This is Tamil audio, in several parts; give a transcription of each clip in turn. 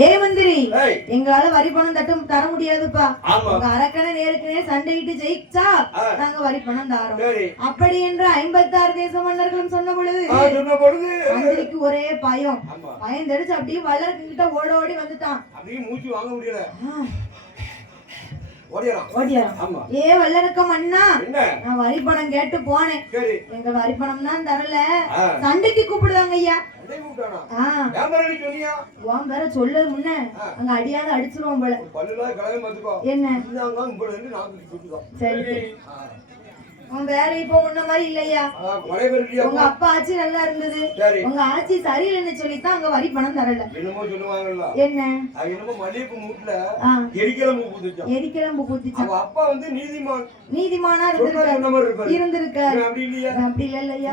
ஏ மந்திரி, எங்களால வரி பணம் தர முடியாதுப்பா. உங்க அரக்கனை நேருக்கு நேர் சண்டையிட்டு ஜெயிச்சா நாங்க வரி பணம் தாரோம். அப்படி என்று 56 தேச மன்னர்களும் சொன்ன பொழுது மந்திரிக்கு ஒரே பயம். தெரிச்சு அப்படியே வல்லரக்கு கிட்ட ஓட ஓடி வந்துட்டான். அப்படியே மூச்சு வாங்க முடியல. ஏ வல்லரக்கம் அண்ணா, நான் வரி பணம் கேட்டு போனேன். எங்க வரி பணம் தான் தரல. சண்டைக்கு கூப்பிடுவாங்க ஐயா. சொல்ல முன்ன அங்க அடியாத அடிச்சிருவோம் போல. என்ன சரி, உன் வேலை இப்போ முன்ன மாதிரி இல்லையா? உங்க அப்பா ஆட்சி நல்லா இருந்தது, உங்க ஆட்சி சரியில்லைன்னு சொல்லித்தான் அங்க வரி பணம் தரல. என்ன எரிக்கிழம்பு பூத்துச்சு. அப்பா வந்து நீதிமானா இருந்திருக்காரு. அப்படி இல்லையா?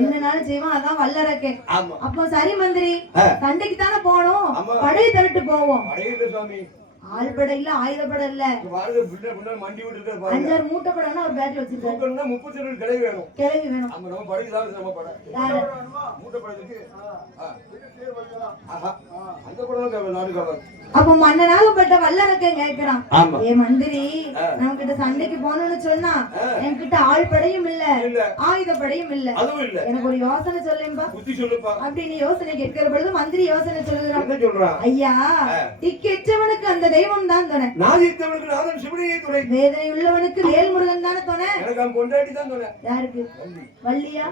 என்னனாலும் செய்வான். அதான் வல்லரக்கே. அப்போ சரி மந்திரி, சண்டைக்கு தானே போனோம், படையை திரட்டு போவோம். ஆள்படை இல்ல, ஆயுதப்படை இல்ல, 5-6 மூட்டை படம்னா ஒரு பேட்டரி வச்சிருக்காரு. 32 கிளவி வேணும். அப்ப மன்னனாகப்பட்ட வல்லரக்கன் கேட்கிறான், ஏ மந்திரி, நம்ம கிட்ட சண்டைக்கு போனோம்னு சொன்னா என்கிட்ட ஆள் படையும் இல்ல, ஆயுதப்படையும் இல்ல, எனக்கு ஒரு யோசனை சொல்லேன்பா அப்படின்னு யோசனை கேட்கிற பொழுது மந்திரி யோசனை சொல்லுறான். ஐயா, திக்கெச்சவனுக்கு அந்த தெய்வம் தான் துணை, வேதனை உள்ளவனுக்கு வேல்முருகன் தானே துணை. யாருக்கு? வள்ளியா?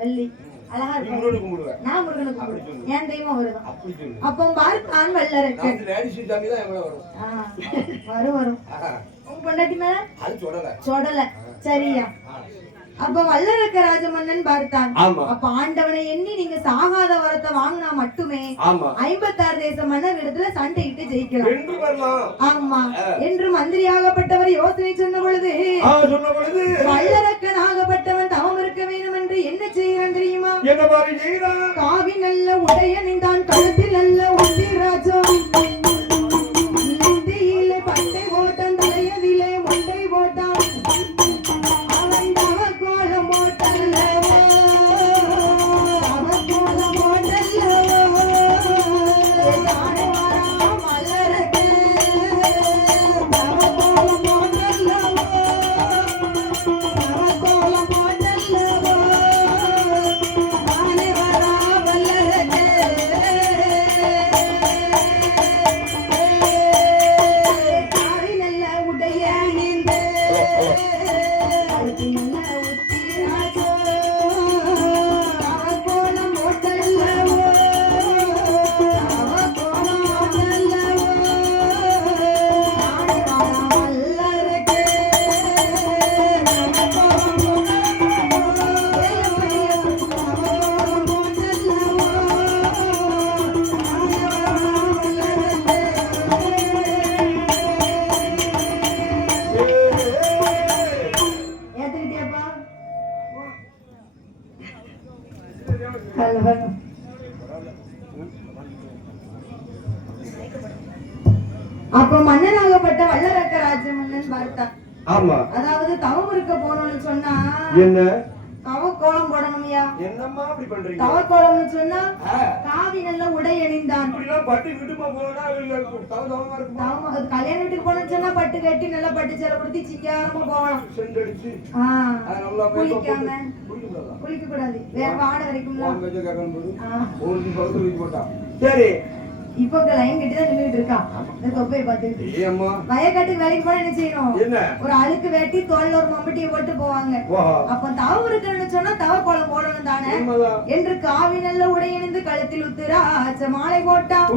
வள்ளி அழகா இருக்கு. நான் முருகனை கும்பிடுவேன், என் தெய்வம் வருதான். அப்போ பார்த்தான் வல்லரக்கன். வரும் உங்க பொண்டாட்டி மேல சொடல. சரியா? அப்ப வல்லரக்க ராஜமன்னன் பார்த்தான். அப்ப ஆண்டவனை எண்ணி நீங்க சாகாத வரத்தை வாங்கினா மட்டுமே 56 தேச மன்னர் இடத்துல சண்டையிட்டு ஜெயிக்கலாம். ஆமா என்று மந்திரியாகப்பட்டவர் யோசனை சொன்ன பொழுது வல்லரக்கன் ஆகப்பட்டவன் தவம் இருக்க வேண்டும் என்று என்ன செய்கிறான் தெரியுமா? காவி நல்ல உடையணிந்தான், கழுத்தில் நல்ல உண்டி ராஜம், நெத்தியிலே பட்டை போட்டான், தலையதிலே முண்டை போட்டான், அப்ப மன்னனாகப்பட்ட வல்லரக்க ராஜமன்னன் பார்த்தான். அதாவது தவம் இருக்க போனோம்னு சொன்னா என்ன தவக்கோலம் போடணும்யா. என்னம்மா அப்படி பண்றீங்க? தவக்கோலம்னு சொன்னா காவி நல்ல உடை அணிந்தான். இப்படிலாம் பட்டு விட்டுமா போனா தவமா இருக்கும். அது கல்யாண வீட்டுக்கு போனோம்னு சொன்னா பட்டு கட்டி நல்லா பட்டு சேலை கொடுத்து சிங்காரமா போகலாம். செண்டடிச்சு குளிக்காம குளிக்க கூடாது, வேற வாட வரைக்கும். சரி, இப்போ லைன் கட்டி தான் நின்னுட்டு இருக்கான். தொப்பையை பார்த்துட்டு வயக்காட்டுக்கு வேலைக்கு போனா என்ன செய்யணும்? ஒரு அழுக்கு வெட்டி தோல்ல ஒரு மம்பட்டியை போட்டு போவாங்க. அப்ப தவம் இருக்குன்னு சொன்னா தவ கோலம் போடணும் தானே என்று காவி நல்ல உடையணிந்து கழுத்தில் உத்திராட்ச மாலை போட்டான்,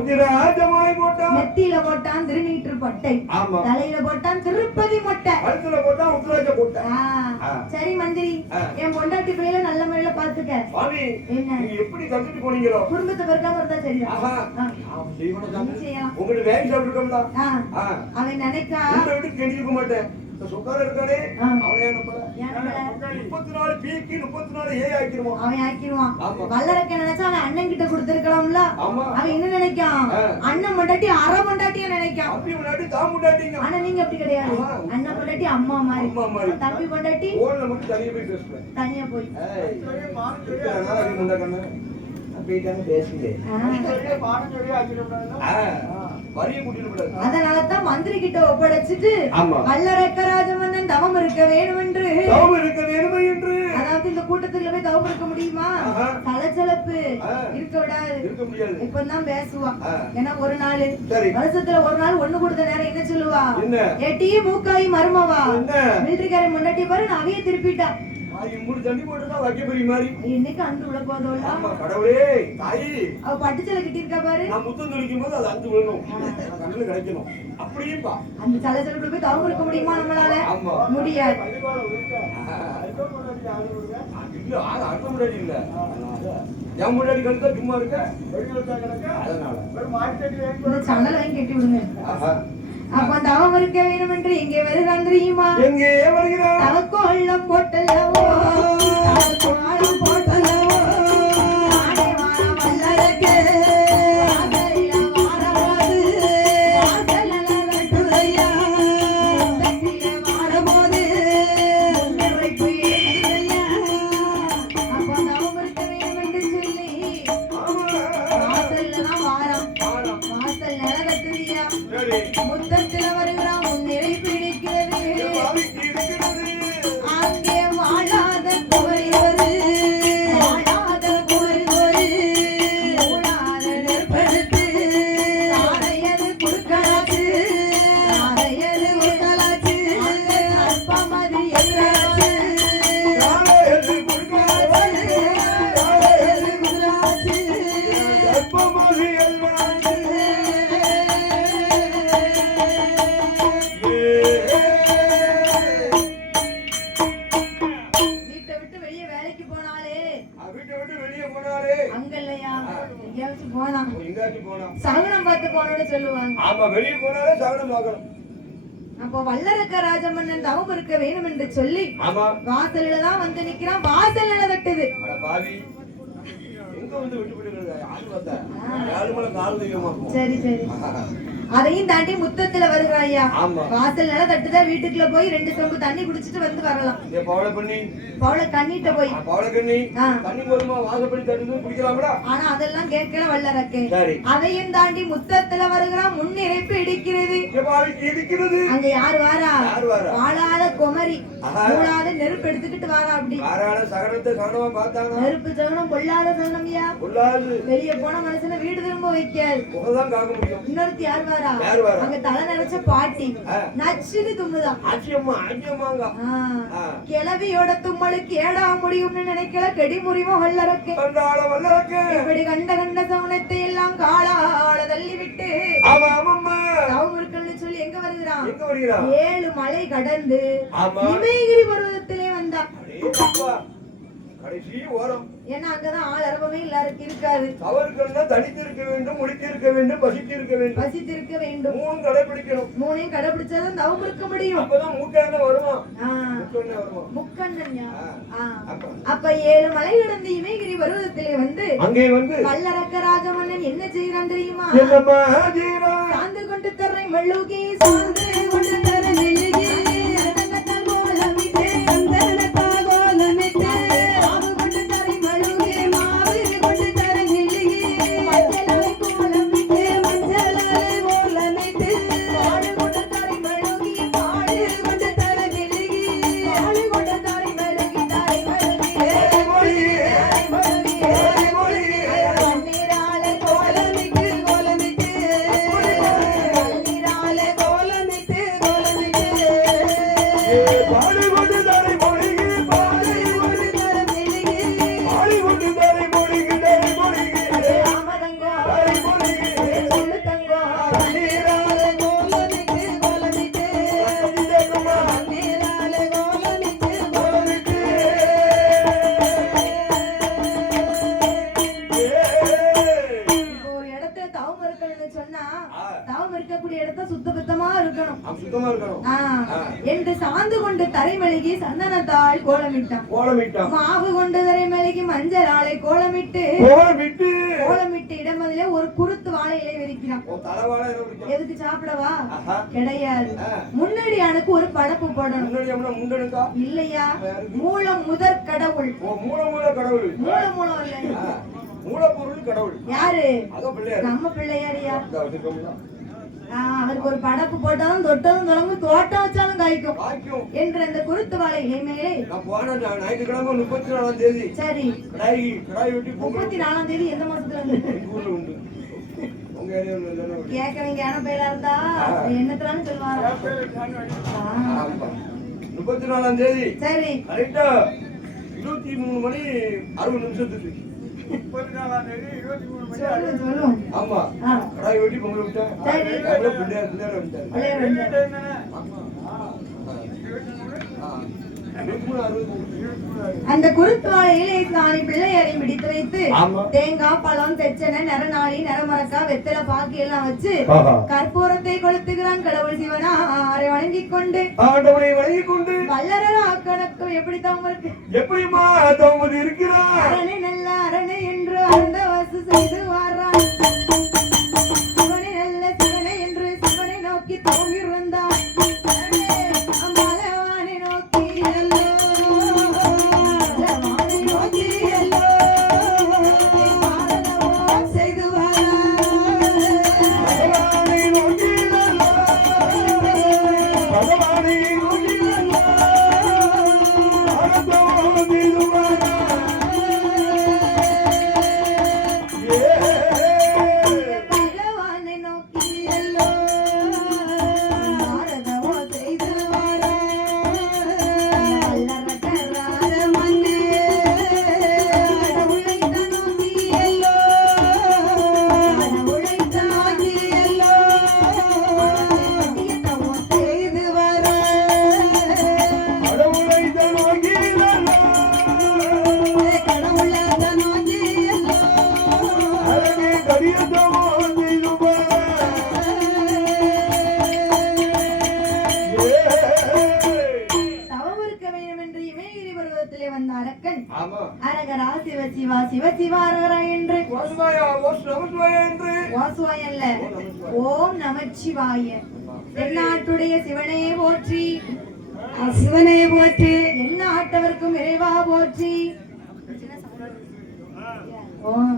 நெத்தியில போட்டான் திருநீற்று பட்டை, தலையில போட்டான் திருப்பதி மொட்டை. சரி மந்திரி, என் பொண்டாட்டி பிள்ளைல நல்ல முறையில பாத்துக்க. என்ன எப்படி கத்துட்டு போனீங்களோ குடும்பத்தை பெருக்காம இருந்தா சரிதான். உங்களுக்கு வேலை சாப்பிட்டுருக்கோம்ல, அவன் நினைக்கா விட்டு கெண்டிருக்க மாட்டேன். சொக்கார இருக்கானே அவனே 34 பிக்கு 34 ஏ ஆக்கிடுவான். அவன் ஆக்கிடுவான். வல்லரக்க நினைச்சா அவன் அண்ணன் கிட்ட கொடுத்திருக்கலாம்ல. அவன் என்ன நினைக்கான்? அண்ணன் பொண்டாட்டி அரை பொண்டாட்டியா நினைக்கான். தம்பி பொண்டாட்டி தான் பொண்டாட்டிங்க. ஆனா நீங்க அப்படி கிடையாது. அண்ணன் பொண்டாட்டி அம்மா மாதிரி, தம்பி பொண்டாட்டி ஓல்ல மட்டும் தனியா போய் பேசுறேன். தனியா போய் போயிட்டாங்க பேசுங்க. வரிய கூட்டிட்டு அதனாலதான் மந்திரி கிட்ட ஒப்படைச்சிட்டு வல்லரக்க மன்னன் தவம் இருக்க வேணும் என்று அதாவது இந்த கூட்டத்துல போய் தவம் இருக்க முடியுமா? சலச்சலப்பு இருக்க விடாது. இப்பதான் பேசுவான். ஏன்னா ஒரு நாள் வருஷத்துல ஒரு நாள் ஒண்ணு கொடுத்த நேரம் என்ன சொல்லுவா? ஏட்டி மூக்காயி மருமவா மிலிட்டரிக்காரி முன்னாடி பாரு நான் அவைய திருப்பிட்டா. இன்னைக்கு அந்து விட போதோல கடவுளே தாயி அவ பட்டுச்சலை கிட்டிருக்கா பாரு. நான் முத்தம் துடிக்கும் போது அது அந்து விழணும், கண்ணுல கிடைக்கணும். அப்படியேப்பா அந்த சலச்சலப்புல போய் தவம் இருக்க முடியுமா நம்மளால? முடியாது. அடுத்த முன்னாடி இல்ல என் முன்னாடி கழுத்தா சும்மா இருக்க அதனால சணல் வாங்கி கட்டி விடுங்க. அப்ப தவம் இருக்க வேணும் என்று எங்கே வருகிறான் தெரியுமா? எங்கே வருகிறான்? தவக்கோள்ளம் போட்டல்லவோ தவக்கோள்ளம் போட்டல்லவோ ஆடை வார வல்லரக்கே ஆதரில வாரவாது வாசலல வெட்டுதையா தத்தில வாரபோது உன்னைக்கு ஏறிதையா. அப்ப தவம் இருக்க வேணும் என்று சொல்லி வாசல்ல தான் வாரம் வாசல் நில கட்டுதியா முத்தத்துல வருகிறான் முன்னிலை பிடிக்கிறது. அங்கே வாழாத குமரி ஒரு வாழாத குமரி ஒரு மூடாத நெற்படுத்து அறையது குறுக்கலாச்சு அறையது குறுக்கலாச்சு அற்பமதி எல்லாச்சு சகனம் பார்த்து போனோம்னு சொல்லுவாங்க. ஆமா வெளிய போனாலே சகனம் பார்க்கணும். அப்போ வல்லரக்க ராஜமன்னன் தவம் இருக்க வேணும் என்று சொல்லி வாசல்ல தான் வந்து நிக்கிறான். வாசல்ல தட்டுது. அட பாவி எங்க வந்து விட்டு விடுங்க ஆளு வந்தா யாருமல கால் தெய்வமா இருக்கும். சரி சரி அதையும் தாண்டி முத்தத்துல வருகிறாயா வாசல் நில தட்டுதா வீட்டுக்குள்ள போய் 2 சொம்பு தண்ணி குடிச்சிட்டு வந்து வரலாம். பவள கண்ணிட்ட போய் தண்ணி போதுமா வாசல் பண்ணி தட்டுது குடிக்கலாம்டா. ஆனா அதெல்லாம் கேட்கல வல்லரக்கே. அதையும் தாண்டி முத்தத்துல வருகிறான் முன்னிறைப்பு இடிக்கிறது. அங்க யார் வாரா? வாழாத குமரி மூடாத நெருப்பு எடுத்துக்கிட்டு வாரா. அப்படி நெருப்பு சகனம் பொல்லாத சகனம்யா. வெளியே போன மனுஷன வீடு திரும்ப வைக்காது. இன்னொருத்தி யார் வாரா? அங்க தலை நிறைச்ச பாட்டி நச்சுன்னு தும்முதான். கிளவியோட தும்மலுக்கு ஏடா முடியும்னு நினைக்கல கெடி முறிவோ வல்லரக்கே. இப்படி கண்ட கண்ட சவுனத்தை எல்லாம் காலால தள்ளி விட்டு தவம் இருக்கணும்னு சொல்லி எங்க வருகிறான்? 7 மலை கடந்து இமயகிரி பர்வதத்திலே வந்தான். கடைசி ஓரம். ஏன்னா அங்கதான் ஆள் அரவமே எல்லாருக்கும் இருக்காது. அவர்கள்னா தனித்திருக்க வேண்டும், முடித்திருக்க வேண்டும், பசித்திருக்க வேண்டும். பசித்திருக்க வேண்டும். 3 கடைபிடிக்கணும். 3 கடைபிடிச்சாதான் தவம் இருக்க முடியும். அப்பதான் மூக்கண்ண வருவான். முக்கண்ணன்யா. அப்ப 7 மலை கடந்து இமயகிரி பர்வதத்திலே வந்து அங்கே வந்து வல்லரக்க ராஜமன்னன் என்ன செய்யறான் தெரியுமா? என்னம்மா செய்யறான்? சாந்து கொண்டு தர்றேன் மெழுகி சாந்து கொண்டு தர்றேன் மெழுகி என்று சாந்து கொண்டு தரைமலிகி சந்தனத்தால் கோலமிட்டான். மாவு கொண்டு தரைமலிகி மஞ்சளாலை கோலமிட்டு இடமதிலே ஒரு குருத்து வாழை இலை விரிக்கிறான். எதுக்கு சாப்பிடவா? கிடையாது. முன்னடியானுக்கு ஒரு படப்பு போடணும். இல்லையா? மூலம் முதற் கடவுள். மூலம் இல்ல மூலப்பொருள் கடவுள் யாரு? அதான் பிள்ளையார். நம்ம பிள்ளையாரியா? இந்த வச்சுக்கோங்களா? அவருக்கு ஒரு படப்பு போட்டாலும் தொட்டதும் தொடங்கும், தோட்டம் வச்சாலும் காய்க்கும் காய்க்கும் என்ற அந்த குருத்து வாழை இலைமேலே நான் போன ஞாயிற்றுக்கிழமை 34ஆம் தேதி சரி கடாய் வெட்டி 34ஆம் தேதி எந்த மாசத்துல இருந்து? எங்க ஊர்ல உண்டு. உங்க ஏரியாவில் தானே உண்டு. கேட்கவங்க ஞான பேரா இருந்தா என்னத்துலான்னு சொல்லுவாங்க. 34ஆம் தேதி சரி கரெக்டா 23 மணி 60 நிமிஷத்துக்கு. 34ஆம் தேதி 23 மணி சொல்லும் சொல்லும். ஆமா கடாய் வெட்டி பொங்கல் விட்டேன். சரி. பிள்ளையார் வந்துட்டாரு. பிள்ளையார் வந்தாரு. அந்த குருத்து வாழை இலையை காணி பிள்ளையாரையும் பிடித்து வைத்து ஆமா. தேங்காய் பழம் தெச்சனை நரநாளி நரமரக்கா வெத்தலை பாக்கி எல்லாம் வச்சு கற்பூரத்தை கொளுத்துகிறான் கடவுள் சிவனா அவரை வணங்கிக் கொண்டு ஆண்டவனை வணங்கிக் கொண்டு வல்லரா கணக்கும் எப்படி தவங்களுக்கு எப்படிமா தவமது இருக்கிறார். அரணை நல்ல அரணை என்று அந்த வசு செய்து வாரான். சிவனை நல்ல சிவனை என்று சிவனை நோக்கி தோங்கிருந்தான். மலவானை நோக்கி அல்லோ மலவானை நோக்கி அல்லோ பாரதம் செய்து வாரான். பகவானை நோக்கி அல்லோ, பகவானை நோக்கி அல்லோ, பாரதம் செய்துவாரா. பகவானை நோக்கி அல்லோ பாரதம் செய்து வாரான். வல்லரக்கராத மன்னே உழைத்த நோக்கி அல்லோ உழைத்த நோக்கி அல்லோ தவம் செய்து வாரான். கடவுளை நோக்கி அல்லோ, கடவுளாத நோக்கி அல்லோ அழகே கடியதம் செய்துவாரா. தவம் இருக்க வேண்டும் என்று இமயகிரி பருவத்திலே வந்த அரக்கன் ஆமா. அரகரா சிவ சிவா சிவ சிவா அரகரா என்று வாசுமாயா, வாசு நமசிவாயா என்று வாசுவாய் அல்ல ஓம் நமச்சிவாய தென்னாட்டுடைய சிவனே போற்றி சிவனே போற்றி என்ன ஆட்டவர்க்கும் இறைவா போற்றி. ஓம்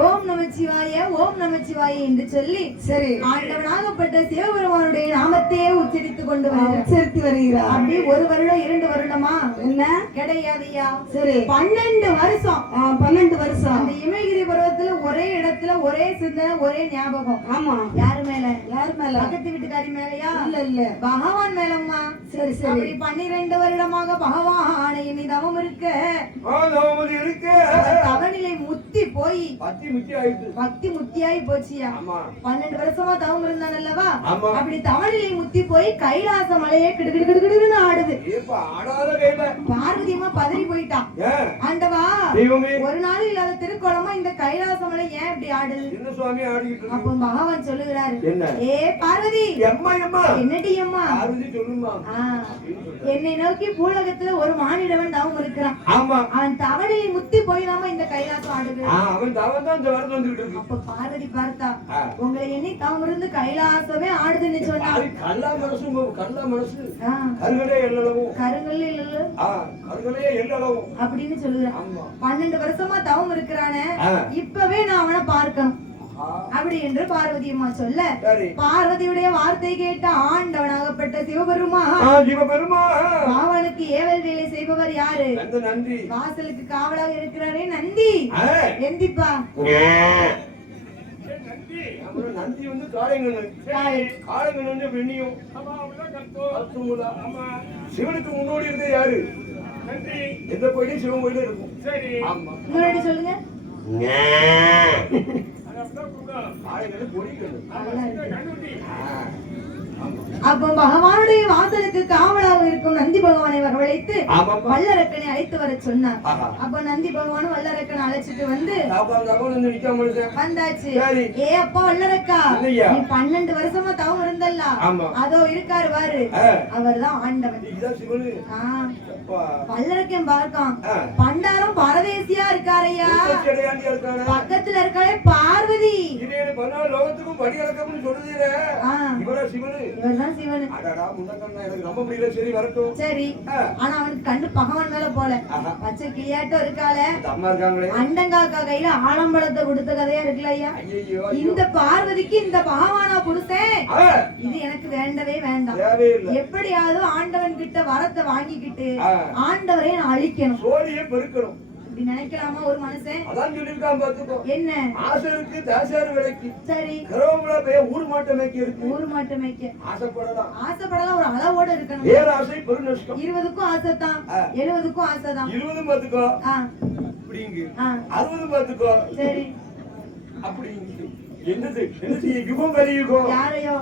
ஓம் நமச்சிவாய ஓம் நமச்சிவாய என்று சொல்லி சரி ஆண்டவனாகப்பட்ட சிவபெருமானுடைய நாமத்தையே உச்சரித்துக் கொண்டு உச்சரித்து வருகிறார். அப்படி ஒரு வருடம் 2 வருடமா என்ன கிடையாதுயா. சரி 12 வருஷம் 12 வருஷம் அந்த இமயகிரி பருவத்துல ஒரே இடத்துல ஒரே சிந்தனை ஒரே ஞாபகம். ஆமா யாரு மேல? யாரு மேல? பக்கத்து வீட்டுக்காரி மேலயா? இல்ல இல்ல பகவான் மேலம்மா. சரி சரி அப்படி 12 வருடமாக பகவானை இனி தவம் இருக்க தவமது இருக்க தவநிலை முத்தி போய் முத்தி ஆயிட்டு. பக்தி முத்தியாயி போச்சியா. ஆமா. 12 வருஷமா தவம் இருந்தான் அல்லவா. ஆமா. அப்படி தவநிலை முத்தி போய் கைலாச மலையே கிடுகிடுகிடுன்னு ஆடுது. ஏப்பா ஆடாத கையில பார்வதியம்மா பதறி போயிட்டான். ஆண்டவா தெய்வமே, ஒரு நாள் இல்லாத திருக்கோலமா இந்த கைலாச மலை ஏன் இப்படி ஆடுது? என்ன சுவாமி ஆடிக்கிட்டு இருக்கு? அப்ப பகவான் சொல்லுகிறாரு என்ன? ஏ பார்வதி எம்மா எம்மா என்னடி அம்மா பார்வதி சொல்லுமா. என்னை நோக்கி பூலகத்துல ஒரு மானிடவன் தவம் இருக்கிறான். ஆமா. அவன் தவநிலை முத்தி போயிடாம இந்த கைலாசம் ஆடுது. அவன் தவம் தான் இந்த வருடம் வந்துட்டு இருக்கு. அப்ப பார்வதி பார்த்தா உங்களை எண்ணி தவம் இருந்து கைலாசமே ஆடுதுன்னு சொன்னா கல்லா மனசு கருங்களே எல்லளவும் கருங்கல்ல இல்ல கருங்களே எல்லளவும் அப்படின்னு சொல்லுறான். 12 வருஷமா தவம் இருக்கிறானே இப்பவே நான் அவனை பார்க்கணும் அப்படி என்று பார்வதி அம்மா சொல்ல பார்வதியுடைய வார்த்தை கேட்ட ஆண்டவனாகப்பட்ட சிவபெருமா அவனுக்கு ஏவல் வேலை செய்பவர் யாரு? நந்தி. வாசலுக்கு காவலாக இருக்கிறாரே நந்தி. எந்திப்பா நந்தி வந்து காளைங்கன்னு வெண்ணியும் சிவனுக்கு முன்னோடி இருந்தது யாரு? எந்த கோயிலும் சிவன் கோயிலும் இருக்கும். முன்னாடி சொல்லுங்க. அப்போ பகவானுடைய வாசலுக்கு காவலாக இருக்கும் நந்தி பகவானை வரவழைத்து வல்லரக்கனை அழைத்து வர சொன்னார். அப்ப நந்தி பகவானும் வல்லரக்கனை அழைச்சிட்டு வந்து வந்தாச்சு. ஏ அப்பா வல்லரக்கா, நீ 12 வருஷமா தவம் இருந்தல்ல, அதோ இருக்காரு பாரு, அவர்தான் ஆண்டவன். அப்பா வல்லரக்கன் பார்க்கான் ஆ. பண்டாரம் பரதேசியா இருக்காரையா. உச்சச்சடையாண்டியா இருக்கானே. பக்கத்துல இருக்காளே பார்வதி. இது எனக்கு 14 லோகத்துக்கும் படி அளக்கம்னு சொல்லுதீரே. ஆ. இவரா சிவனு? இவர்தான் சிவனு. அடடா முன்னக்கண்ணா எனக்கு ரொம்ப முடியல. சரி வரட்டும். சரி. ஆ. ஆனா அவனுக்கு கண்ணு பகவான் மேல போல. ஆஹா. பச்சை கிளியாட்டம் இருக்காளே. இந்த அம்மா இருக்காங்களே. அண்டங்காக்கா கையில ஆலம்பழத்தை கொடுத்த கதையா இருக்குல்ல ஐயா. ஐயையோ, இந்த பார்வதிக்கு இந்த பகவானா புருஷன் ஆ. இது எனக்கு வேண்டவே வேண்டாம். தேவையில்லை. எப்படியாவது ஆண்டவன் கிட்ட வரத்தை வாங்கிக்கிட்டு ஆ. ஆண்டவரை நான் அழிக்கணும் சோழியை பெருக்கணும். இப்படி நினைக்கலாமா ஒரு மனுஷன்? அதான் சொல்லிருக்கான் பாத்துக்கோ. என்ன? ஆசைக்கு தாசாரு விலைக்கு சரி. கிரவங்கள போய் ஊர் மாட்ட மேய்க்க இருக்கு. ஊர் மாட்டு மேய்க்க ஆசைப்படலாம். ஆசைப்படலாம், ஒரு அளவோட இருக்கணும். வேற ஆசை பெருநஷ்டம். 20க்கும் ஆசைதான், ஆ. 70க்கும் ஆசைதான். 20 பாத்துக்கோ ஆ, அப்படிங்கு. ஆ, 60 பாத்துக்கோ சரி. அப்படிங்கு. என்னது என்னது யுகம் கலி யுகம். யாரையோ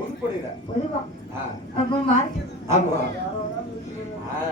பொதுப்படையில. பொதுவா ஆ. அப்ப மாறி. ஆமா. ஆ.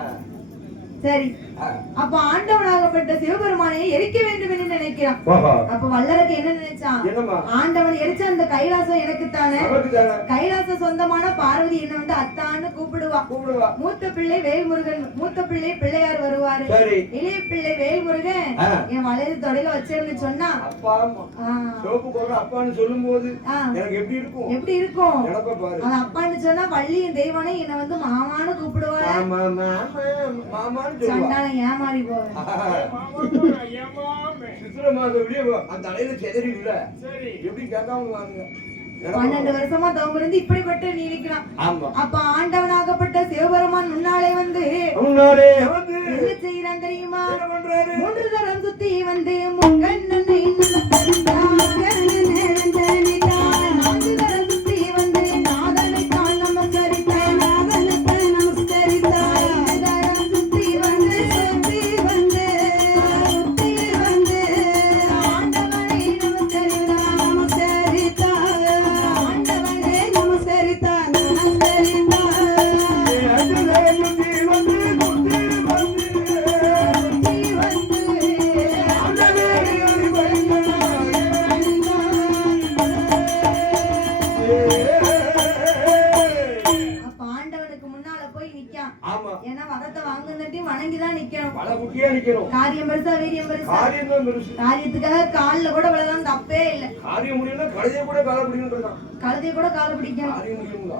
சரி. ஆ. அப்ப ஆண்டவனாகப்பட்ட சிவபெருமானை எரிக்க வேண்டும் என்று நினைக்கிறான். ஓஹோ. அப்ப வல்லரக்கு என்ன நினைச்சான்? என்னம்மா? ஆண்டவன் எரிச்ச அந்த கைலாசம் எனக்கு தானே. நமக்கு தானே. கைலாச சொந்தமான பார்வதி என்ன வந்து அத்தான்னு கூப்பிடுவா. கூப்பிடுவா. மூத்த பிள்ளை வேல்முருகன், மூத்த பிள்ளை பிள்ளையார் வருவாரு. சரி. இளைய பிள்ளை வேல்முருகன் ஆ. என் வலது தொடையில வச்சேன்னு சொன்னா அப்பா அம்மா. ஆ, சோப்பு போடுற அப்பான்னு சொல்லும் போது ஆ, எனக்கு எப்படி இருக்கும்? எப்படி இருக்கும்? நினைப்ப பாரு. அது அப்பான்னு சொன்னா வள்ளியின் தெய்வானே என்ன வந்து மாமான்னு கூப்பிடுவாரு. மாமா மாமா மாமான்னு சொல்லுவா. சண்டாளம் ஏமாறி போவேன். மாமான்னா ஏமாமே. சித்திரை மாதம் வெளியே அந்த தலையில செதறி இல்ல. சரி. எப்படி கேட்காம வாங்க. 12 வருஷமா தவம் இருந்து இப்படிப்பட்ட நீடிக்கிறான். ஆமா. அப்ப ஆண்டவனாகப்பட்ட சிவபெருமான் முன்னாலே வந்து முன்னாலே வந்து என்ன செய்யறான் தெரியுமா? என்ன பண்றாரு? 3 தரம் சுத்தி வந்து முக்கண்ணனை நமஸ்கரித்தான். 4 தரம் சுத்தி வந்து நாதனை தான் நமஸ்கரித்தான். 5 தரம் சுத்தி வந்து ஆண்டவனை நமஸ்கரித்தான். அஞ்சலே சுத்தி வந்து சுத்தி வந்து அஞ்சலே அப்ப ஆண்டவனுக்கு முன்னால போய் நிக்கான். ஆமா. ஏன்னா வரத்தை வாங்குனதையும் வணங்கிதான் நிக்கணும். பல குட்டியா நிக்கணும். காரியம் பெருசா வீரியம் பெருசா. காரியம் தான் பெருசு. காரியத்துக்காக கால்ல கூட விழலாம் தப்பே இல்ல. காரியம் முடியல கழுதைய கூட கால பிடிக்கணும். கழுதைய கூட கால பிடிக்கணும். காரியம் முடியுங்களா?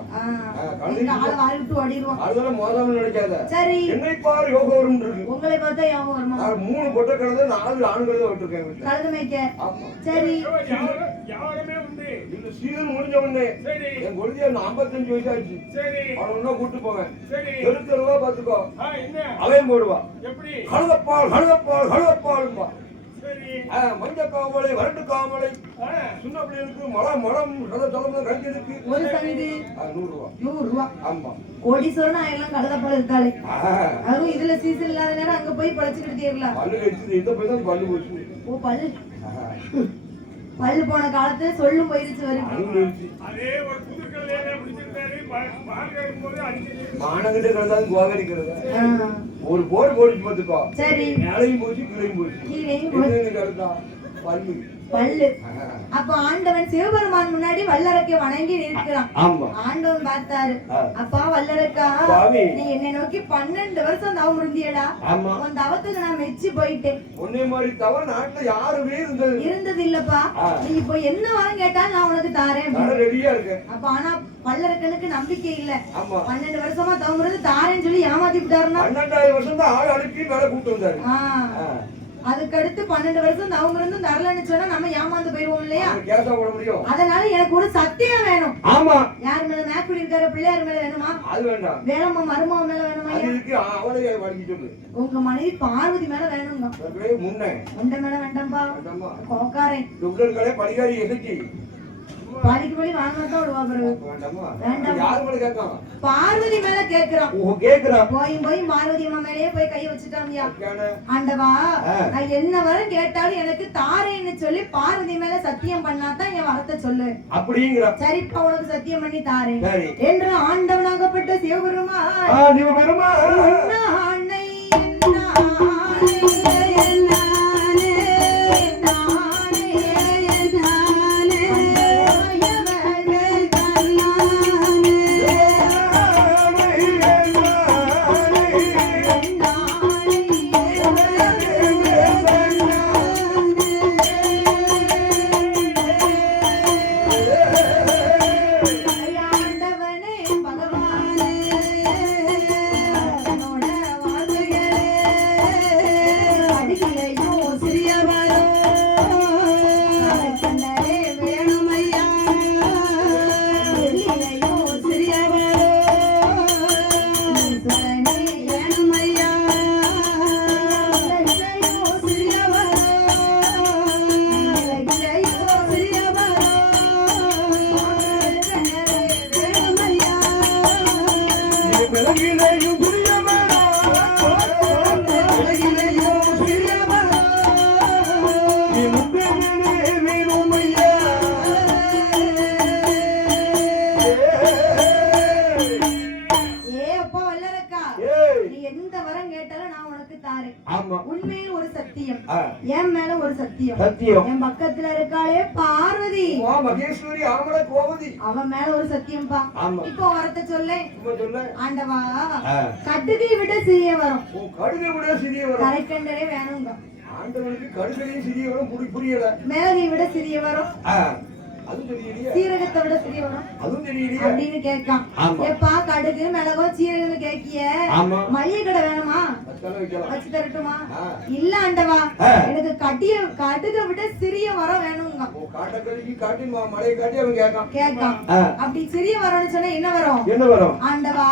காலை வாரி விட்டு ஓடிடுவோம். அதுல மோதாம நினைக்காத. சரி. என்னை பாரு யோகம் வரும் இருக்கு. உங்களை பார்த்தா ஞாபகம் வருமா? நான் 3 பொட்டை கழுதை 4 ஆண் கழுதை விட்டுருக்கேன் வீட்டுல. கழுத மேய்க்க. ஆமா. சரி. யாருமே உண்டு. இந்த சீசன் முடிஞ்ச உடனே சரி. என் கொழுதியா 55 வயசு ஆச்சு. சரி. அவனை ஒண்ணா கூட்டு போவேன். சரி. தெருவா பாத்துக்கோ. என்ன? அவன் போடுவா. எப்படி? கழுதப்பால் கழுதப்பால் கழுதப்பால். சரி. மஞ்ச காமலை வரட்டு காமலை. ஆ. சின்ன பிள்ளைகளுக்கு மலம் மலம் தலைமை கழிஞ்சதுக்கு ஒரு சங்கு 100 ரூபா. 100 ரூபா. ஆமா. கோடீஸ்வரன் ஆயிரலாம் கழுதப்பால் இருக்காளே. ஆஹா. அதுவும் இதுல சீசன் இல்லாத நேரம் அங்க போய் பழச்சுக்கிட்டு தேரலாம். பல்லு கழிச்சது இந்த போய் தான் பல்லு போச்சு. ஓ பல்லு ஆஹா. பல்லு போன காலத்துல சொல்லும் போயிருச்சு வரும். அது நிறுத்தி. அதே ஒரு புதுக்கல்லையில பிடிச்சிருந்தாரு. பால் கேட்கும்போது அடிச்சிட்டு. மானங்கிட்ட கிடந்தாலும் கோவரிக்கிறதா. ஒரு போடு போட்டு பார்த்துக்கோ. சரி. மேலையும் போச்சு கீழையும் போச்சு. கீழையும் போச்சு. என்ன கிடந்தா பல்லு. பல்லு. அப்ப ஆண்டவன் சிவபெருமான் முன்னாடி வல்லரக்கை வணங்கி நிற்கிறான். ஆமா. ஆண்டவன் பார்த்தாரு. அப்பா வல்லரக்கா, சுவாமி. நீ என்னை நோக்கி 12 வருஷம் தவம் இருந்தியடா. ஆமா. உன் தவத்துக்கு நான் மெச்சி போயிட்டேன். உன்னை மாதிரி தவ நாட்டுல யாருமே இருந்தது இல்லப்பா. நீ இப்போ என்ன வரம் கேட்டாலும் நான் உனக்கு தாரேன். ரெடியா இருக்கேன். அப்ப ஆனா வல்லரக்கனுக்கு நம்பிக்கை இல்ல. ஆமா. 12 வருஷமா தவம் இருந்து தாரேன்னு சொல்லி ஏமாத்தி விட்டாருன்னா 12,000 வருஷம் தான் ஆள் அனுப்பி மேல கூட்டு வந்தாரு. அதுக்கடுத்து 12 வருஷம் தவம் இருந்து தரலன்னு சொன்னா நம்ம ஏமாந்து போயிருவோம் இல்லையா? கேசா போட முடியும். அதனால எனக்கு ஒரு சத்தியம் வேணும். ஆமா. யார் மேல? மேக்குடி இருக்கார பிள்ளையார் மேல வேணுமா? அது வேண்டாம். வேலம்மா மருமக மேல வேணுமா? அதுக்கு அவளையே வடிக்க சொல்லு. உங்க மனைவி பார்வதி மேல வேணுங்க. முன்ன உண்ட மேல வேண்டாம்பா. கோக்காரன் டுப்ளர்களே படிகாரி எதுக்கு பாலிக்கு படி வாங்கினாதான் விடுவா பிறகு. வேண்டாம். யாரு மேல கேட்கான்? பார்வதி மேல கேக்குறான். ஓ கேக்குறான். போய் பார்வதி அம்மா மேலேயே போய் கை வச்சுட்டான்யா. ஆண்டவா, நான் என்ன வரம் கேட்டாலும் எனக்கு தாரேன்னு சொல்லி பார்வதி மேல சத்தியம் பண்ணாதான் என் வரத்தை சொல்லு அப்படிங்கிற. சரிப்பா, உனக்கு சத்தியம் பண்ணி தாரேன் என்று ஆண்டவனாகப்பட்ட சிவபெருமான் அன்னை என் மேல ஒரு சத்தியம். என் பக்கத்துல இருக்காளே பார்வதி, மகேஸ்வரி, ஆமல கோவதி, அவன் மேல ஒரு சத்தியம்பா. இப்போ வரத்த சொல்ல ஆண்டவா, கடுகை விட சிறிய வரும். கடுகை விட சிறிய வரும். கரைக்கண்டரே வேணுங்க. ஆண்டவனுக்கு கடுகையும் சிறிய வரும் புரியல. மிளகை விட சிறிய வரும். சீரகத்தை விட சிறிய வரும். அதுவும் தெரியலையே அப்படின்னு கேட்கான். எப்பா கடுகு மிளகோ சீரகம் கேக்கிய மளிகை கடை வேணுமா, வச்சு தரட்டுமா? இல்ல ஆண்டவா, எனக்கு கடுகை விட சிறிய வரம் வேணுங்க. கேட்கான். அப்படி சிறிய வரம்னு சொன்னா என்ன வரும்? ஆண்டவா,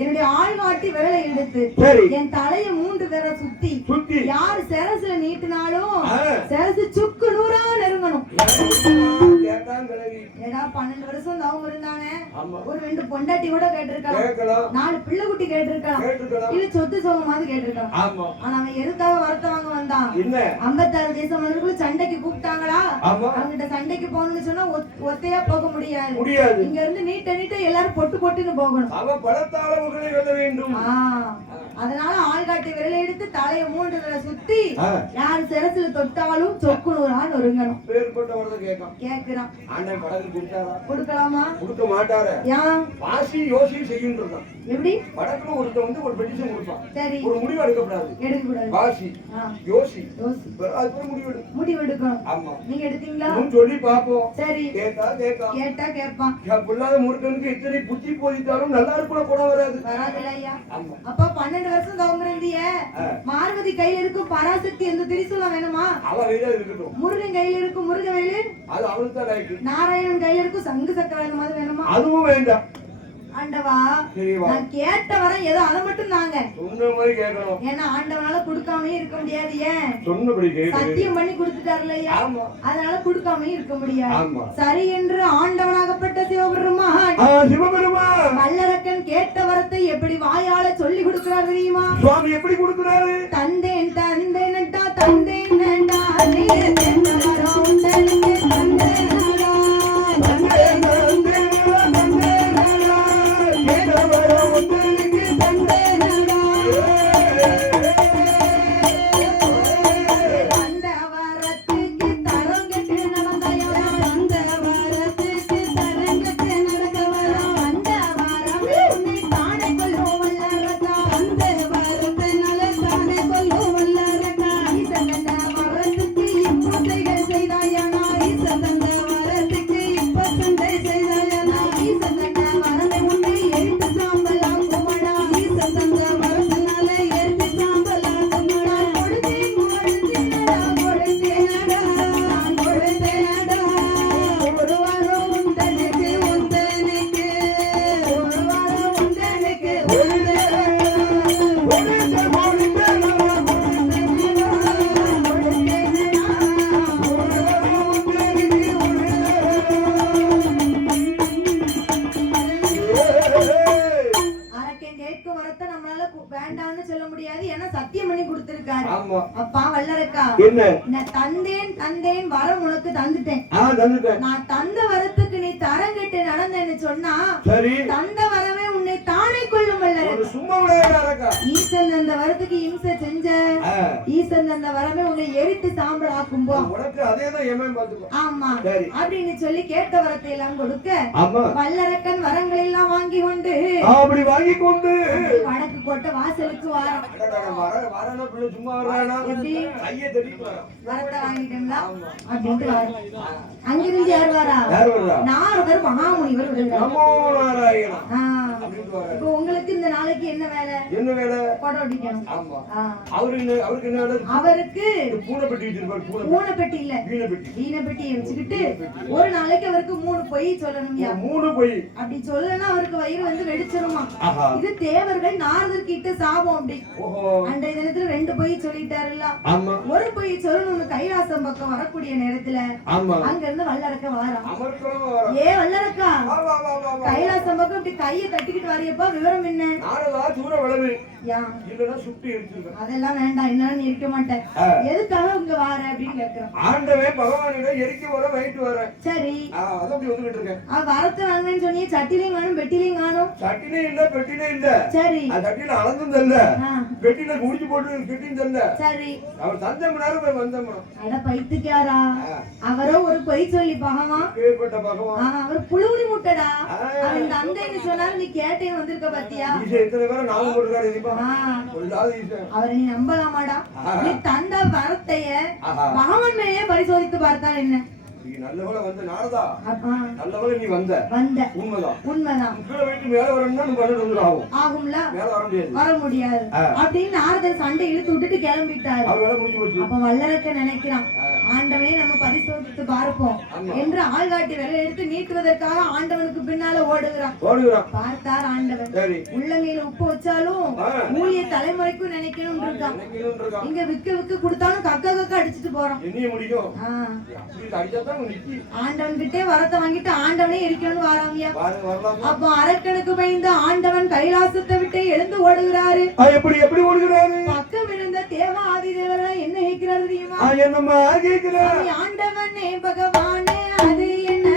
என்னுடைய ஆள்காட்டி விரலை எடுத்து என் தலைய 3 விரலை சுத்தி யாரு சிரசுல நீட்டினாலும் சிரசு சுக்கு நூறா நெருங்கணும். 12 வருஷம் அவங்க இருந்தாங்க. ஒரு 2 பொண்டாட்டி கூட கேட்டிருக்கலாம், 4 பிள்ளை குட்டி கேட்டிருக்கலாம், இல்ல சொத்து சோகமாவது கேட்டிருக்கலாம். ஆனா அவன் எதுக்காக வரத்தவங்க வந்தான்? 56 தேசம் மன்னர்களும் சண்டைக்கு கூப்பிட்டாங்களா? அவங்கிட்ட சண்டைக்கு போகணும்னு சொன்னா ஒத்தையா போக முடியாது. இங்க இருந்து நீட்ட எல்லாரும் பொட்டுன்னு போகணும். அதனால ஆள்காட்டி விரலை எடுத்து தலைய 3 விரலை சுத்தி யார் சிரசுல தொட்டாலும் சொக்குனூரான்னு ஒருங்கணும். கேக்குறான். கொடுக்கலாமா? கொடுக்க மாட்டாரு. வாசி யோசி செய்கின்றான். எப்படி? வடக்குல ஒருத்தன் வந்து ஒரு பெட்டிஷன் கொடுப்பான். சரி. ஒரு முடிவு எடுக்கக்கூடாது. வாசி யோசி அதுக்கு முடிவு எடுக்கணும். ஆமா. நீங்க எடுத்தீங்களா? சொல்லி பாப்போம். சரி. கேட்டா கேட்பான். புள்ளாத முருகனுக்கு இத்தனை புத்தி போதித்தாலும் நல்லா இருக்குள்ள கூட வராது. ஐயா. அப்ப 12 வருஷம் தவங்க இருந்திய பார்வதி கையில இருக்கும் பராசக்தி எந்த திரிசூலம் வேணுமா? அவ கையில இருக்கட்டும். முருகன் கையில இருக்கும் முருகவேலு அது அவனுக்கு தான் ரைட். நாராயணன் கையில இருக்கும் சங்கு சக்கரம் மாதிரி வேணுமா? அதுவும் வேண்டாம். ஆண்டவா, நான் கேட்ட வர ஏதோ அதை மட்டும் நாங்க சொன்ன மாதிரி கேட்கணும். ஏன்னா ஆண்டவனால கொடுக்காம இருக்க முடியாது. ஏன்? சொன்னபடி சத்தியம் பண்ணி கொடுத்துட்டாருலையா, அதனால கொடுக்காம இருக்க முடியாது. சரி என்று ஆண்டவனாகப்பட்ட சிவபெருமான் வல்லரக்கன் கேட்ட வரத்தை எப்படி வாயால சொல்லி கொடுக்கிறார் தெரியுமா? சுவாமி எப்படி கொடுக்கிறாரு? தந்தேன் நட்டா தந்தேன் நட்டா நீ வேண்டாம்னு சொல்ல முடியாது. ஏன்னா சத்தியம் பண்ணி கொடுத்திருக்காரு. அப்பா வல்லரக்கா, நான் தந்தேன் வரம் உனக்கு தந்துட்டேன். நான் தந்த வரத்துக்கு நீ தரங்கட்டு நடந்தேன்னு சொன்னா தந்த வரவே உன்னை தானே கொள்ளும் வல்லரக்கா. ஈசன் அந்த வரத்துக்கு இம்சை செஞ்ச ஈசன் அந்த வரமே உன்னை எரித்து சாம்பல் ஆக்கும்போ. ஆமா அப்படின்னு சொல்லி கேட்ட வரத்தை எல்லாம் கொடுக்க வல்லரக்கன் வரங்கள் எல்லாம் வாங்கி கொண்டு வடக்கு கோட்டை வாசலுக்கு வரத்தை வாங்கிட்டீங்களா அப்படின்ட்டு அங்கிருந்து யார் வரா? நாரதர் மகாமுனிவர். இப்போ உங்களுக்கு இந்த நாளைக்கு என்ன வேலை? படம் அடிக்கணும். அவருக்கு பூனைப்பெட்டி இல்ல வீணப்பெட்டி வச்சுக்கிட்டு ஒரு நாளைக்கு அவருக்கு 3 பொய் சொல்லணும். 3 பொய் அப்படி சொல்லனா அவருக்கு வயிறு வந்து வெடிச்சிருமா. இது தேவர்கள் நாரதர் கிட்ட சாபம். அப்படி அன்றைய தினத்துல 2 பொய் சொல்லிட்டாருல்ல. ஒரு பொய் சொல்லணும்னு கைலாசம் பக்கம் வரக்கூடிய நேரத்துல அங்க இருந்து வல்லரக்க வாரா. ஏ வல்லரக்கா, கைலாசம் பக்கம் இப்படி கையை தட்டிக்கிட்டு வரையப்பா விவரம் என்ன? நாரதா தூர வளவு யா இல்லனா சுட்டி எடுத்துக்க. அதெல்லாம் வேண்டாம், என்னால நீ இருக்க மாட்டேன். எதுக்காக உங்க வார அப்படின்னு கேக்குறேன். ஆண்டவன் பகவானிடம் எரிக்க வர வைட்டு வரேன். சரி அத அப்படி வந்துட்டு இருக்கேன். வரத்து வாங்கன்னு சொன்னீங்க, சட்டிலையும் காணும் பெட்டிலையும் காணும். சட்டிலே இல்ல பெட்டிலே இல்ல. சரி சட்டில அளந்தும் தல்ல, பெட்டில குடிச்சு போட்டு கெட்டியும் தல்ல. சரி அவர் தந்தம்னாரு போய் வந்தம்மா. அட பைத்துக்காரா, அவரோ ஒரு பொய் சொல்லி பகவான் கேப்பட்ட பகவான் அவர் புழுவுடி முட்டடா. அவன் தந்தைன்னு சொன்னாரு, நீ கேட்டே வந்திருக்க பாத்தியா? எத்தனை பேரை நாம போட்டுக்காரு இருப்பா. அவரை நீ நம்பலாமாடா? நீ தந்த வரத்தைய பகவான் மேலேயே பரிசோதித்து பார்த்தால் என்ன? நல்லவள வந்து நாரதா, நல்லவள நீ வந்த உண்மைதான். கீழே வீட்டு மேல வரணும்னா நீ பண்ணது ஆகும். ஆகும்ல, மேல வர முடியாது அப்படின்னு நாரதர் சண்டை இழுத்து விட்டுட்டு கிளம்பிட்டாரு. அப்ப வல்லரக்க நினைக்கிறான், ஆண்டவனே நம்ம பரிசோதித்து பார்ப்போம் என்று ஆள்காட்டி விரல் எடுத்து நீட்டுவதற்காக ஆண்டவனுக்கு பின்னால ஓடுகிறான். பார்த்தார் ஆண்டவன், உள்ளங்கையில உப்பு வச்சாலும் ஊழிய தலைமுறைக்கும் நினைக்கணும் இருக்கான். இங்க விக்க விக்க கொடுத்தாலும் கக்க கக்க அடிச்சுட்டு போறான். ஆண்டவன் கிட்டே வரத்தை வாங்கிட்டு ஆண்டவனே இருக்கணும்னு வராமியா. அப்போ அரக்கனுக்கு பயந்து ஆண்டவன் கைலாசத்தை விட்டு எழுந்து ஓடுகிறாரு. எப்படி ஓடுகிறாரு? பக்கம் இருந்த தேவா ஆதி தேவரை என்ன கேட்கிறாரு தெரியுமா? ஆண்டவனே பகவானே அது என்ன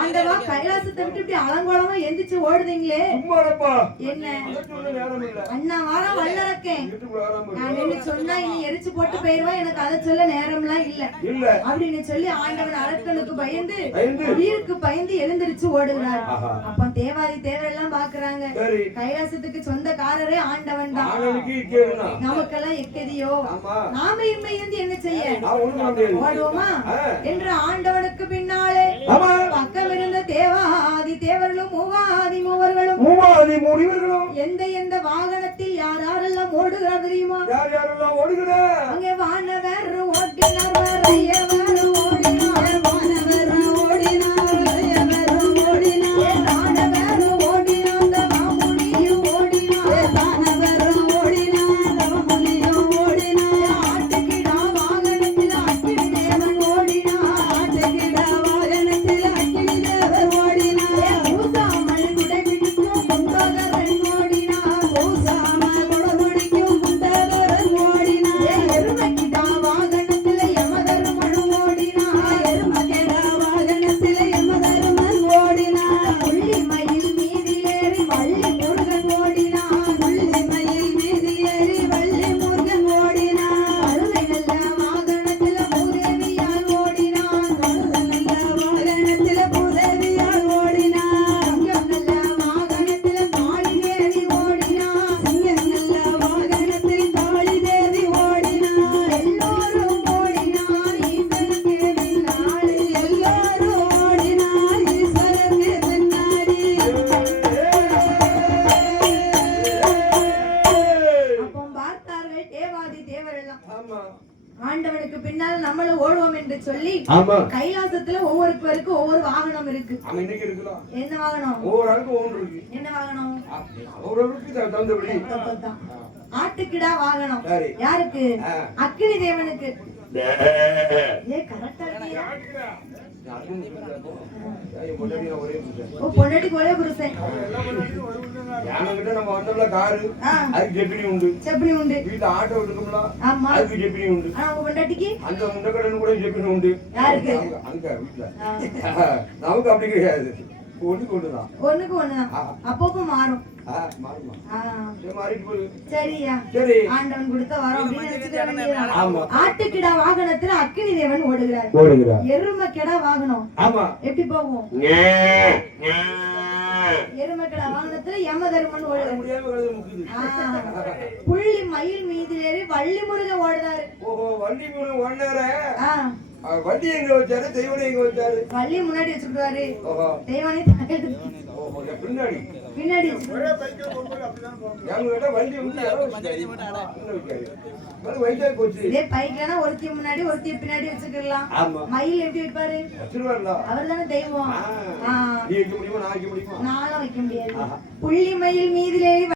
ஆண்டவா கைலாசத்தை விட்டு இப்படி அலங்கோலமா எந்திரிச்சு ஓடுதீங்களே என்ன? அண்ணா வாரம் வல்லரக்கேன் நான் என்ன சொன்னா இனி எரிச்சு போட்டு போயிருவா, எனக்கு அதை சொல்ல நேரம்லாம் இல்ல அப்படின்னு சொல்லி ஆண்டவன் அரக்கனுக்கு பயந்து உயிருக்கு பயந்து எழுந்திருச்சு ஓடுகிறார். அப்ப தேவாதி தேவரெல்லாம் பாக்குறாங்க, கைலாசத்துக்கு சொந்தக்காரரே ஆண்டவன் தான், நமக்கெல்லாம் எக்கதியோ, நாம இன்மை இருந்து என்ன செய்ய ஓடுவோமா என்று ஆண்டவனுக்கு பின்னாலே பக்கம் இருந்த தேவாதி தேவர்களும் மூவாதி மூவர்களும் எந்த எந்த வாகனத்தில் யாரெல்லாம் ஓடுகிறார் தெரியுமா? அங்கே வானவர் ஓட்டினார், வரையவர் ஓடினார், வானவர் ஓடினார், வரையவர் ஓடினார், தானவர் ஓடினார், தவமுனியும் ஓடினார், தானவர் ஓடினார், தவமுனியும் ஓடினார், ஆட்டுக்கிடா வாகனத்தில் அக்கினி தேவன் ஓடினார், ஆட்டுக்கிடா வாகனத்தில் அக்கினி தேவன் ஓடினார், பூசாமல் குடை பிடிக்கும் குண்டோதரன் ஓடினார், பூசாமல் குடை பிடிக்கும் குண்டோதரன் ஓடினார், எருமைக்கிடா வாகனத்தில் யமதர்மன் ஓடினார், எருமைக்கிடா வாகனத்தில் யமதர்மன் ஓடினார், புள்ளிமயில் மீதி ஏறி வள்ளி முருகன் ஓடினார், புள்ளிமயில் மீதி ஏறி வள்ளி முருகன் ஓடினார், கழுதை நல்ல வாகனத்தில் பூதேவியால் ஓடினார், கழுதை நல்ல வாகனத்தில் பூதேவியால் ஓடினார், சிங்கம் நல்ல வாகனத்தில் காளி தேவி ஓடினார், சிங்கம் நல்ல வாகனத்தில் காளி தேவி ஓடினார், எல்லோரும் ஓடினார் ஈஸ்வரனுக்கு பின்னாடி, எல்லோரும் ஓடினார் ஈஸ்வரனுக்கு பின்னாடி. அப்போ பார்த்தார்கள் தேவாதி தேவரெல்லாம், ஆண்டவனுக்கு பின்னால் நம்மளும் ஓடுவோம் என்று சொல்லி கைலாசத்துல ஒவ்வொருவருக்கும் ஒவ்வொரு வாகனம் இருக்கு. என்ன வாகனம்? என்ன வாகனம்? ஆட்டுக்கிடா வாகனம் யாருக்கு? அக்கினி தேவனுக்கு. கரெக்டா பொண்டாட்டிக்கு ஒரே புருஷன். நம்ம வந்தோம்ல காரு, அதுக்கு ஜெப்பினி உண்டு. ஜெப்பினி உண்டு. வீட்டுல ஆட்டோ இருக்கும்ல, ஆமா, அதுக்கு ஜெப்பினி உண்டு. ஆனா உங்க பொண்டாட்டிக்கு அந்த முண்டக்கடன் கூட ஜெப்பினி உண்டு. யாருக்கு? அங்க வீட்டுல. நமக்கு அப்படி கிடையாது. ஒண்ணுக்கு ஒண்ணுதான். ஒண்ணுக்கு ஒண்ணுதான். அப்பப்போ மாறும். மாறுமா? ஆ. சரி, மாறிட்டு போகுது. சரியா? சரி. ஆண்டவன் கொடுத்த வரம் அப்படின்னு நினைச்சுக்க வேண்டியதுதான். ஆமா. ஆட்டுக்கிடா வாகனத்துல அக்கினி தேவன் ஓடுகிறார். எருமை கிடா வாகனம் ஆமா. எப்படி போகும்? எருமை கிடா வாகனத்துல யமதர்மன் ஓடுறாரு. முடியாம கழுதை முக்குது. புள்ளி மயில் மீது ஏறி வள்ளி முருகன் ஓடுறாரு. ஓஹோ, வள்ளி முருகன் ஓடுனாரே. ஆ. வள்ளி எங்க வச்சாரு, தெய்வனை எங்க வச்சாரு? வள்ளி முன்னாடி வச்சுக்கிட்டாரு, ஓஹோ. தெய்வானை ஓஹோ, பின்னாடி பின்னாடி ஒரே பைக்கில் போகும்போது அப்படிதான் போகும். எங்க கேட்டா வள்ளி வந்து யாரோ வச்சாரு. வயசாகி போச்சு. இதே பைக்லனா ஒருத்தி முன்னாடி ஒருத்தி பின்னாடி வச்சுக்கலாம். ஆமா. மயில் எப்படி வைப்பாரு? வச்சிருவாருல. அவர் தானே தெய்வம். நீ வைக்க முடியுமா, நான் வைக்க முடியுமா? நானும் வைக்க முடியாது. புள்ளி மயில் மீதிலே